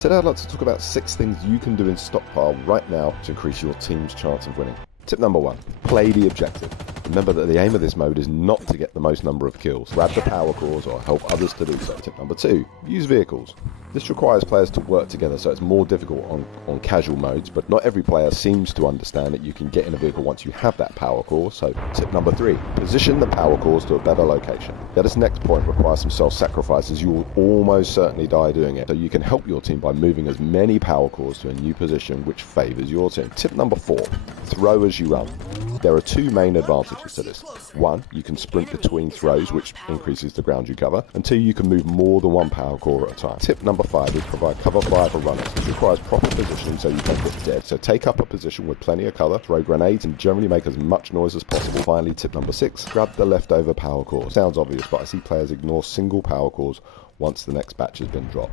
Today I'd like to talk about 6 things you can do in Stockpile right now to increase your team's chance of winning. Tip number 1, play the objective. Remember that the aim of this mode is not to get the most number of kills, grab the power cores or help others to do so. Tip number 2, use vehicles. This requires players to work together, so it's more difficult on casual modes, but not every player seems to understand that you can get in a vehicle once you have that power core. So tip number 3, position the power cores to a better location. Now this next point requires some self-sacrifice, as you will almost certainly die doing it, so you can help your team by moving as many power cores to a new position which favours your team. Tip number 4, throw as you run. There are 2 main advantages to this. 1, you can sprint between throws, which increases the ground you cover, and 2, you can move more than 1 power core at a time. Tip number 5 is provide cover fire for runners. This requires proper positioning so you don't get dead. So take up a position with plenty of cover, throw grenades, and generally make as much noise as possible. Finally, tip number 6, grab the leftover power core. Sounds obvious, but I see players ignore single power cores once the next batch has been dropped.